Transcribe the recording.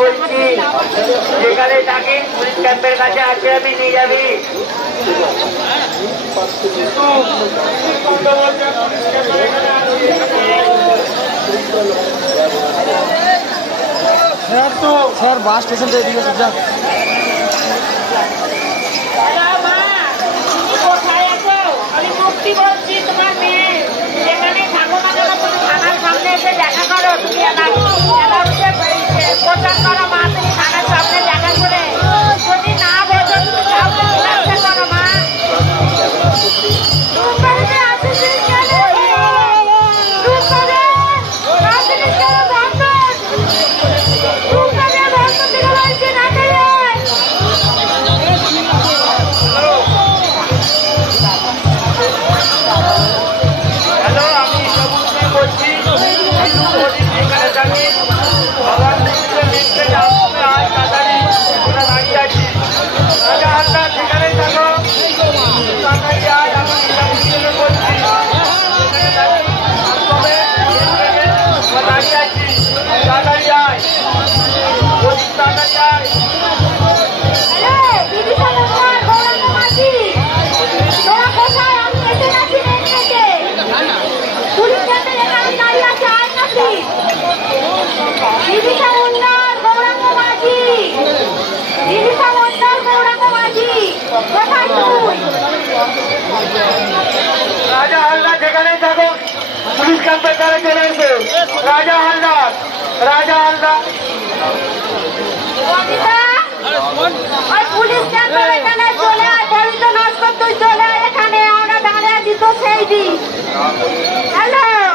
বলছি যেখানে থাকি পুলিশ ক্যাম্পের কাছে আছে আমি নিয়ে যাবি। স্যার বাস স্টেশন থেকে দিকে যা। কোথায় আছো? আমি মুক্তি বলছি, তোমার মেয়ে যেখানে থাকো না কেন তুমি থানার সামনে এসে দেখা করো। তুমি প্রচার করো মা, তুমি থানার সামনে দেখা করে যদি না বোঝো তুমি কাউকে জিজ্ঞাসা করো মা। রাজা হালদার যেখানেই থাকো পুলিশ ক্যাম্পের দ্বারা চলে এসো। রাজা হালদার, রাজা হালদার পুলিশ ক্যাম্পের এখানে চলে আয়, পবিত্র নস্কর তুই চলে আয় এখানে, আমরা দাঁড়িয়ে আছি তো সেই দিন।